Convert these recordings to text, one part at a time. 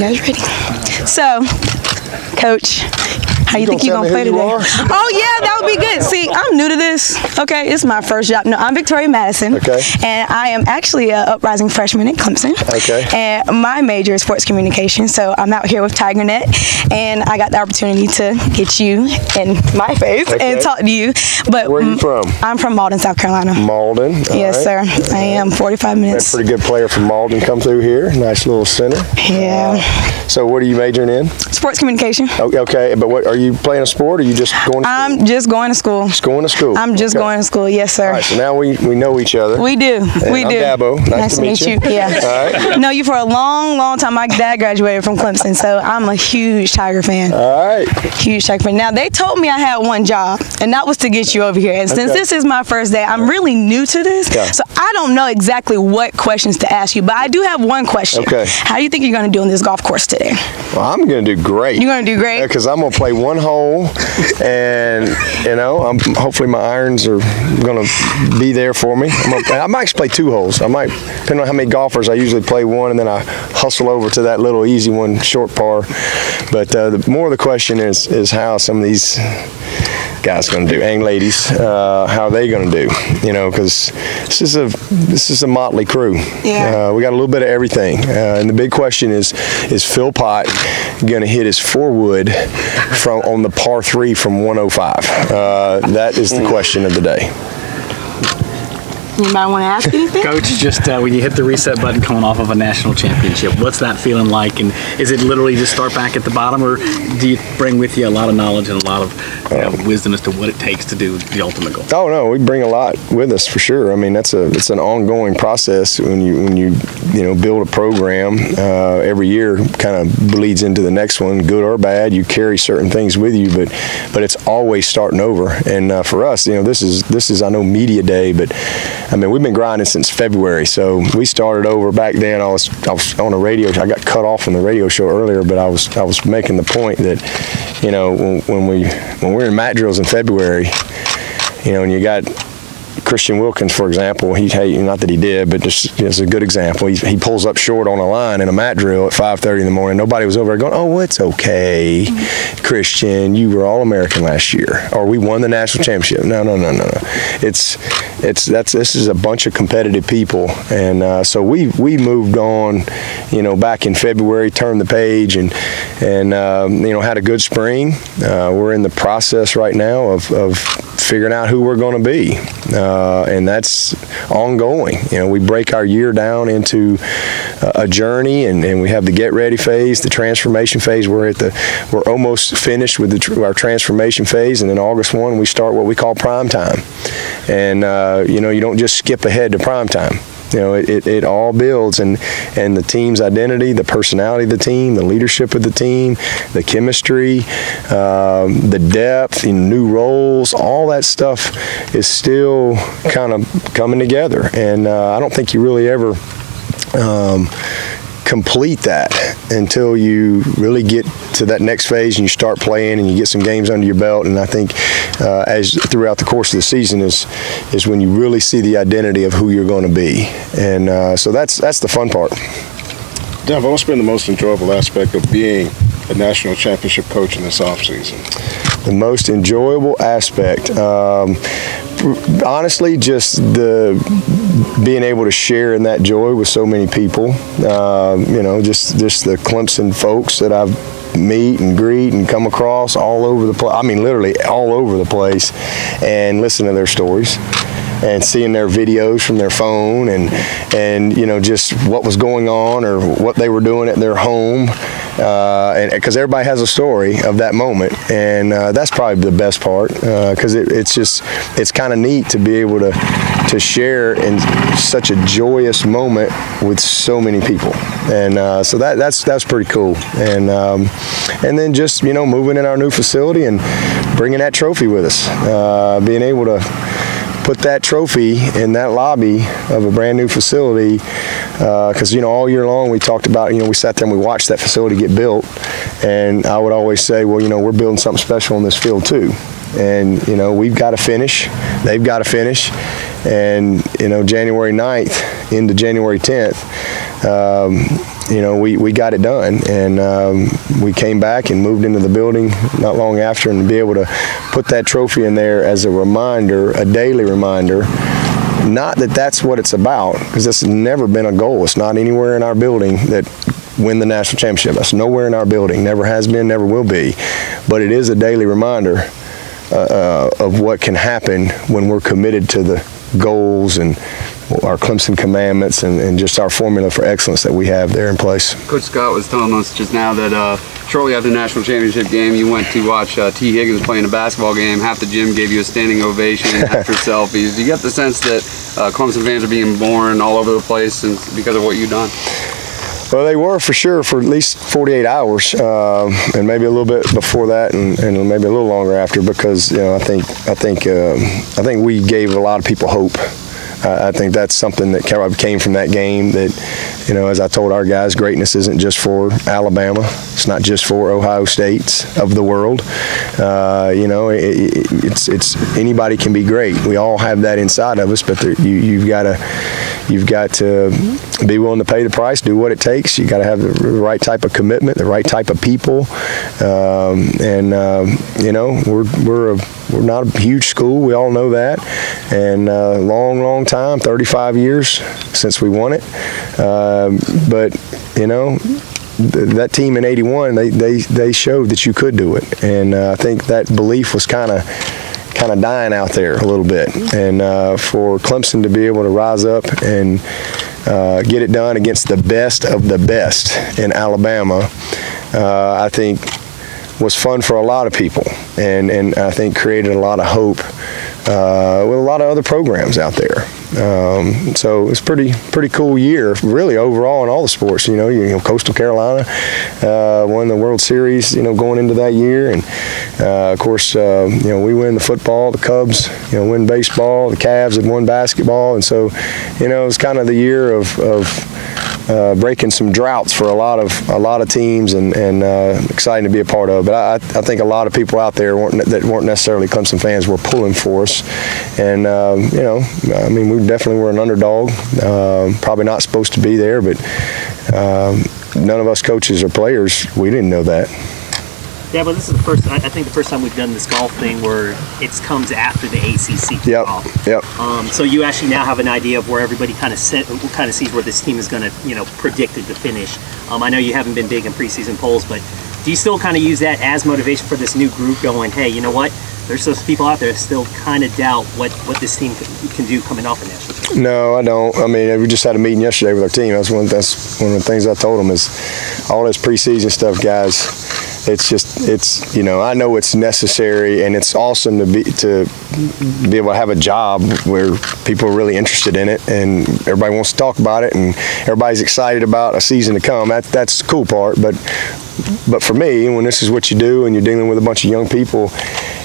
You guys ready? So, Coach, how you think you're going to play today? Oh, yeah, that would be good. See, I'm new to this. Okay, it's my first job. No, I'm Victoria Madison. Okay. And I am actually an uprising freshman at Clemson. Okay. And my major is sports communication. So I'm out here with TigerNet. And I got the opportunity to get you in my face and talk to you. But where are you from? I'm from Malden, South Carolina. Malden. Yes, sir. I am 45 minutes. A pretty good player from Malden come through here. Nice little center. Yeah. So what are you majoring in? Sports communication. Okay, but what are you playing a sport or are you just going to school? I'm just going to school. Just going to school? I'm just going to school, yes, sir. All right, so now we know each other. We do. And we do. I'm Dabo. Nice to meet you. Yeah. All right. Know you for a long, long time. My dad graduated from Clemson, so I'm a huge Tiger fan. All right. Huge Tiger fan. Now, they told me I had one job, and that was to get you over here. And since this is my first day, I'm really new to this, so I don't know exactly what questions to ask you, but I do have one question. Okay. How do you think you're going to do on this golf course today? Well, I'm going to do great. You're going to do great? Because I'm going to play one hole, and, you know, hopefully my irons are going to be there for me. I might actually play two holes. I might, depending on how many golfers, I usually play one, and then I hustle over to that little easy one, short par. But the more of the question is how some of these guys going to do, and ladies, how are they going to do? You know, because this is a motley crew. Yeah. We got a little bit of everything, and the big question is Phil Pott going to hit his 4-wood on the par 3 from 105? That is the question of the day. Anybody want to ask anything? Coach, just when you hit the reset button coming off of a national championship, what's that feeling like? And is it literally just start back at the bottom, or do you bring with you a lot of knowledge and a lot of wisdom as to what it takes to do the ultimate goal? Oh no, we bring a lot with us for sure. I mean, it's an ongoing process when you build a program. Every year kind of bleeds into the next one, good or bad. You carry certain things with you, but it's always starting over. And for us, this is I know media day, but I mean, we've been grinding since February, so we started over back then. I was on a radio. I got cut off on the radio show earlier, but I was making the point that, when we're in mat drills in February, and you got Christian Wilkins, for example, not that he did, but just it's a good example. He pulls up short on a line in a mat drill at 5:30 in the morning. Nobody was over there going, "Oh, it's okay, Christian, you were All-American last year, or we won the national championship." No. This is a bunch of competitive people, and so we moved on, back in February, turned the page, and had a good spring. We're in the process right now of figuring out who we're going to be. And that's ongoing. We break our year down into a journey, and we have the get ready phase, the transformation phase. We're almost finished with our transformation phase, and then August 1 we start what we call prime time. And you don't just skip ahead to prime time. It all builds, and the team's identity, the personality of the team, the leadership of the team, the chemistry, the depth, new roles, all that stuff is still kind of coming together. And I don't think you really ever complete that until you really get to that next phase and you start playing and you get some games under your belt. And I think as throughout the course of the season is when you really see the identity of who you're going to be. And so that's the fun part. Dabo, what's been the most enjoyable aspect of being a national championship coach in this offseason? The most enjoyable aspect, honestly, just being able to share in that joy with so many people. Just the Clemson folks that I've meet and greet and come across all over the place. I mean, literally all over the place, and listen to their stories and seeing their videos from their phone and just what was going on or what they were doing at their home. And because everybody has a story of that moment, and that's probably the best part, because it's kind of neat to be able to share in such a joyous moment with so many people, and so that's pretty cool. And then just moving in our new facility and bringing that trophy with us, being able to put that trophy in that lobby of a brand new facility, because all year long we talked about, we sat there and we watched that facility get built, and I would always say, well, we're building something special in this field too, and we've got to finish, they've got to finish, and January 9th into January 10th, we got it done, and we came back and moved into the building not long after, and to be able to put that trophy in there as a reminder, a daily reminder. Not that that's what it's about, because this has never been a goal. It's not anywhere in our building that win the national championship. That's nowhere in our building. Never has been, never will be. But it is a daily reminder of what can happen when we're committed to the goals and our Clemson commandments and just our formula for excellence that we have there in place. Coach Scott was telling us just now that shortly after the national championship game, you went to watch T. Higgins playing a basketball game. Half the gym gave you a standing ovation after selfies. Do you get the sense that Clemson fans are being born all over the place because of what you've done? Well, they were for sure for at least 48 hours, and maybe a little bit before that, and maybe a little longer after, because I think we gave a lot of people hope. I think that's something that came from that game that, as I told our guys, greatness isn't just for Alabama. It's not just for Ohio States of the world. It's anybody can be great. We all have that inside of us, but you've got to be willing to pay the price, do what it takes. You got to have the right type of commitment, the right type of people, we're not a huge school. We all know that, and long time, 35 years since we won it. But that team in '81, they showed that you could do it, and I think that belief was kind of dying out there a little bit, and for Clemson to be able to rise up and get it done against the best of the best in Alabama, I think was fun for a lot of people, and I think created a lot of hope with a lot of other programs out there. So it's pretty cool year, really, overall in all the sports. Coastal Carolina won the World Series, going into that year, and of course, we win the football. The Cubs, win baseball. The Cavs have won basketball, and so, it's kind of the year of breaking some droughts for a lot of teams, and exciting to be a part of. But I think a lot of people out there that weren't necessarily Clemson fans were pulling for us, and we definitely were an underdog. Probably not supposed to be there, but none of us coaches or players, we didn't know that. Yeah, but this is the first time we've done this golf thing where it comes after the ACC kickoff. Yep. So you actually now have an idea of where everybody kind of sees where this team is going to, predicted to finish. I know you haven't been big in preseason polls, but do you still kind of use that as motivation for this new group going, hey, you know what? There's those people out there that still kind of doubt what this team can do coming off a national championship. No, I don't. I mean, we just had a meeting yesterday with our team. That's one of the things I told them is all this preseason stuff, guys. It's I know it's necessary, and it's awesome to be able to have a job where people are really interested in it, and everybody wants to talk about it, and everybody's excited about a season to come. That's the cool part. But for me, when this is what you do, and you're dealing with a bunch of young people,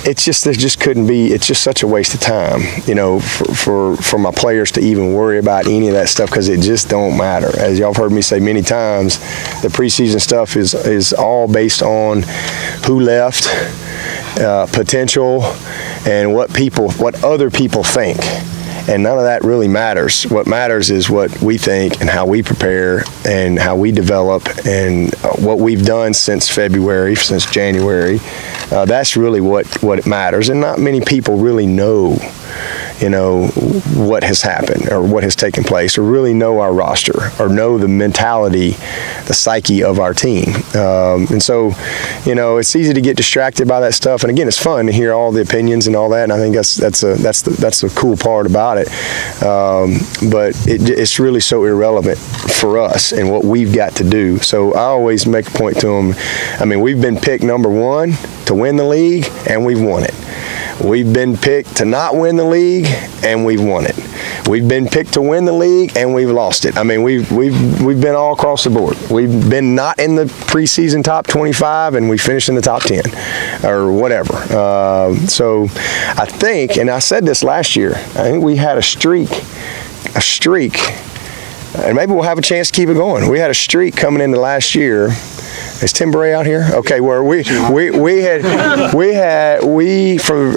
it's just such a waste of time, for my players to even worry about any of that stuff, because it just don't matter. As y'all have heard me say many times, the preseason stuff is all based on who left, potential, and what other people think. And none of that really matters. What matters is what we think and how we prepare and how we develop and what we've done since January. That's really what matters. And not many people really know, what has happened or what has taken place, or really know our roster or know the mentality, the psyche of our team. And so, it's easy to get distracted by that stuff. And again, it's fun to hear all the opinions and all that. And I think that's the cool part about it. But it's really so irrelevant for us and what we've got to do. So I always make a point to them. I mean, we've been picked number one to win the league, and we've won it. We've been picked to not win the league, and we've won it. We've been picked to win the league, and we've lost it. I mean, we've been all across the board. We've been not in the preseason top 25, and we finished in the top 10 or whatever. So I think, and I said this last year, I think we had a streak, and maybe we'll have a chance to keep it going. We had a streak coming into last year. Is Tim Bray out here? Okay, where we for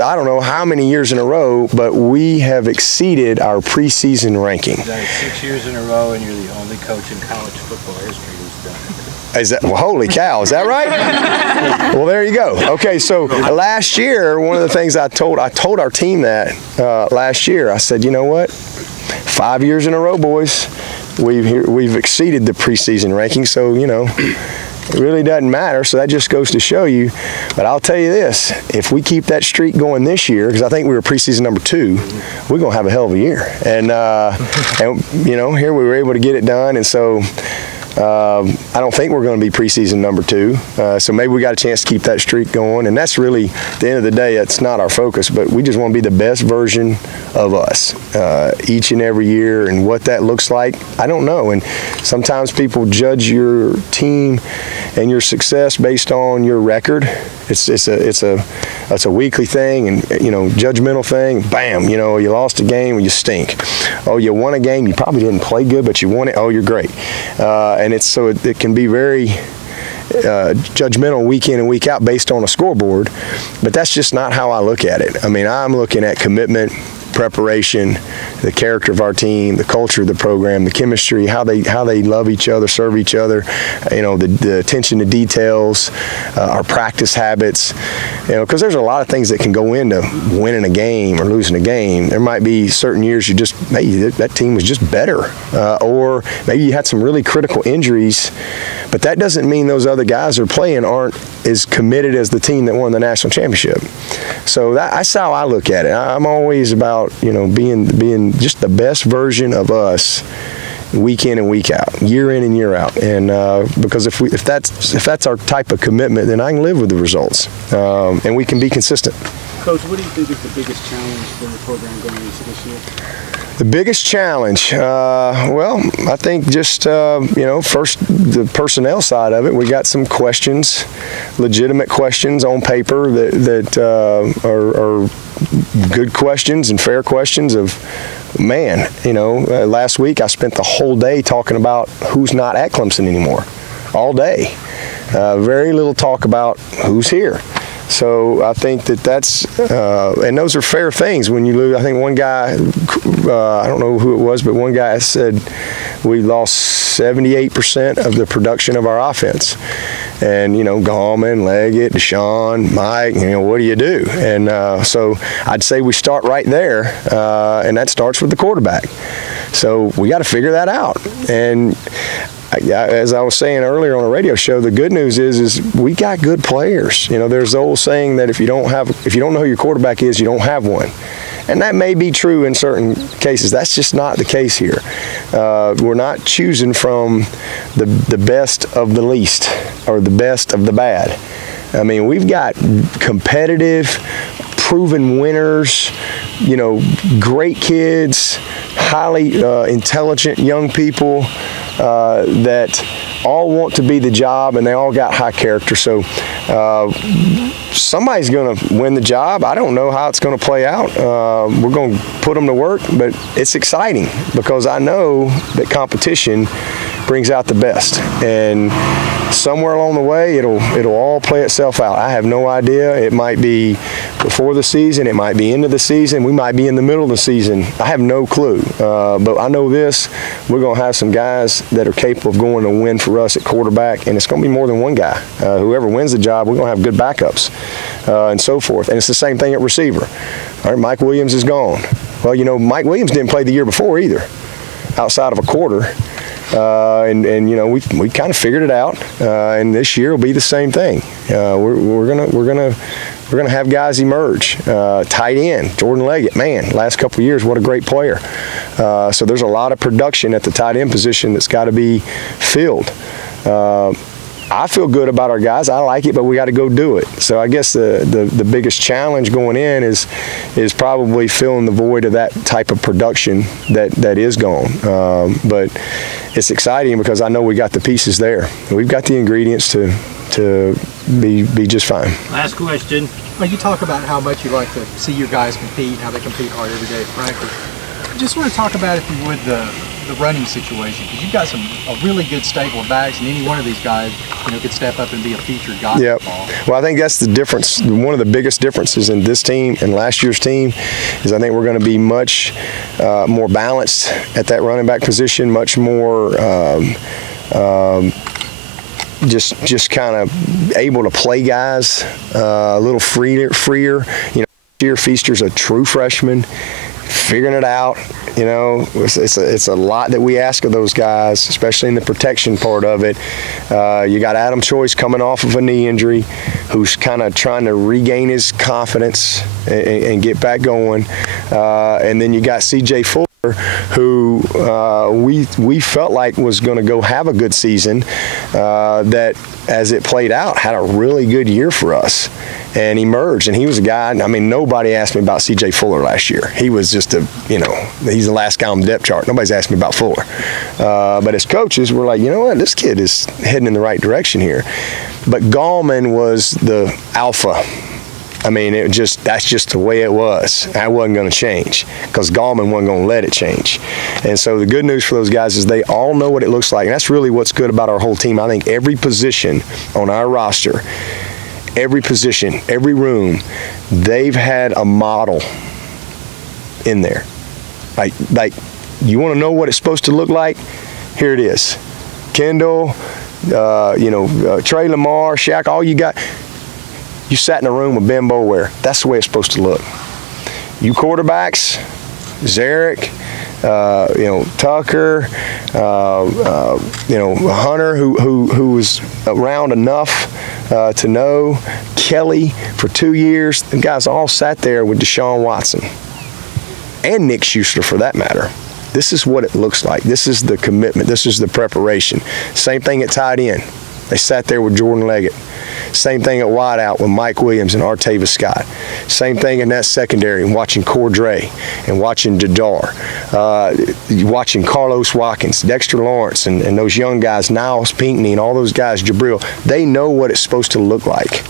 I don't know how many years in a row, but we have exceeded our preseason ranking. You've done it 6 years in a row, and you're the only coach in college football history who's Is that, well, holy cow, is that right? Well, there you go. Okay, so last year, one of the things I told our team that last year, I said, you know what? 5 years in a row, boys, we've exceeded the preseason ranking, so, you know, it really doesn't matter, so that just goes to show you. But I'll tell you this, if we keep that streak going this year, because I think we were preseason number 2, we're going to have a hell of a year. And, you know, here we were able to get it done, and so I don't think we're going to be preseason number 2, so maybe we got a chance to keep that streak going, and that's really, at the end of the day, that's not our focus, but we just want to be the best version of us each and every year, and what that looks like, I don't know. And sometimes people judge your team and your success based on your record. It's a weekly thing, and, you know, judgmental thing. Bam, you know, you lost a game, you stink. Oh, you won a game, you probably didn't play good, but you won it. Oh, you're great. And it's so it can be very judgmental week in and week out based on a scoreboard, but that's just not how I look at it. I mean, I'm looking at commitment, preparation, the character of our team, the culture of the program, the chemistry, how they love each other, serve each other, you know, the attention to details, our practice habits, you know, because there's a lot of things that can go into winning a game or losing a game. There might be certain years you just, maybe that team was just better, or maybe you had some really critical injuries, but that doesn't mean those other guys who are playing aren't as committed as the team that won the national championship. So that's how I look at it. I'm always about, you know, being just the best version of us week in and week out, year in and year out. And because if that's our type of commitment, then I can live with the results, and we can be consistent. Coach, what do you think is the biggest challenge for the program going into this year? The biggest challenge, well, I think just, you know, first the personnel side of it. We got some questions, legitimate questions on paper that are good questions and fair questions of, man, you know, last week I spent the whole day talking about who's not at Clemson anymore, all day. Very little talk about who's here. So I think that's, and those are fair things when you lose. I think one guy, I don't know who it was, but one guy said we lost 78% of the production of our offense. And, you know, Gallman, Leggett, Deshaun, Mike, you know, what do you do? And so I'd say we start right there, and that starts with the quarterback. So we got to figure that out. And as I was saying earlier on a radio show, the good news is we got good players. You know, there's the old saying that if you don't know who your quarterback is, you don't have one. And that may be true in certain cases. That's just not the case here. We're not choosing from the best of the least or the best of the bad. I mean, we've got competitive, proven winners, you know, great kids, highly intelligent young people that all want to be the job, and they all got high character. So somebody's going to win the job. I don't know how it's going to play out. We're going to put them to work, but it's exciting because I know that competition brings out the best. And somewhere along the way, it'll all play itself out. I have no idea. It might be before the season. It might be into the season. We might be in the middle of the season. I have no clue. But I know this. We're going to have some guys that are capable of going to win for us at quarterback, and it's going to be more than one guy. Whoever wins the job, we're going to have good backups and so forth. And it's the same thing at receiver. All right, Mike Williams is gone. Well, you know, Mike Williams didn't play the year before either, outside of a quarter. And you know, we kind of figured it out, and this year will be the same thing. We're gonna have guys emerge. Tight end, Jordan Leggett, man, last couple of years, what a great player. So there's a lot of production at the tight end position that's got to be filled. I feel good about our guys. I like it, but we got to go do it. So I guess the biggest challenge going in is probably filling the void of that type of production that is gone. But it's exciting because I know we got the pieces there. We've got the ingredients to be just fine. Last question. Well, you talk about how much you like to see your guys compete, how they compete hard every day at practice. I just want to talk about, if you would, the running situation, because you've got a really good stable of backs, and any one of these guys, you know, could step up and be a featured guy. Yep. Well, I think that's the difference. One of the biggest differences in this team and last year's team is I think we're going to be much more balanced at that running back position, much more just kind of able to play guys a little freer. You know, here Feaster's a true freshman, figuring it out. You know, it's a lot that we ask of those guys, especially in the protection part of it. You got Adam Choice coming off of a knee injury, who's kind of trying to regain his confidence and get back going. And then you got C.J. Fuller, who we felt like was going to go have a good season, that as it played out had a really good year for us and emerged. And he was a guy, I mean, nobody asked me about C.J. Fuller last year. He was just he's the last guy on the depth chart. Nobody's asked me about Fuller. But as coaches, we're like, you know what, this kid is heading in the right direction here. But Gallman was the alpha. I mean, that's just the way it was. That wasn't going to change because Gallman wasn't going to let it change. And so the good news for those guys is they all know what it looks like. And that's really what's good about our whole team. I think every position on our roster, every position, every room, they've had a model in there. Like you want to know what it's supposed to look like? Here it is. Kendall, Trey Lamar, Shaq, all you got. You sat in a room with Ben Boulware. That's the way it's supposed to look. You quarterbacks, Zarek, Tucker, Hunter, who was around enough to know, Kelly for 2 years. The guys all sat there with Deshaun Watson and Nick Schuster for that matter. This is what it looks like. This is the commitment. This is the preparation. Same thing at tight end. They sat there with Jordan Leggett. Same thing at wideout with Mike Williams and Artavis Scott. Same thing in that secondary, watching Cordray and watching Dadar, watching Carlos Watkins, Dexter Lawrence, and those young guys, Niles Pinckney and all those guys, Jabril. They know what it's supposed to look like.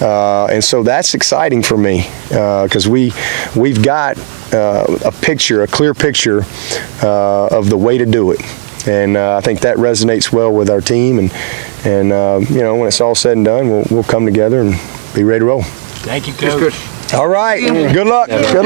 And so that's exciting for me because we've got a clear picture of the way to do it. And I think that resonates well with our team. And when it's all said and done, we'll come together and be ready to roll. Thank you, Coach. All right. Good luck. Good luck.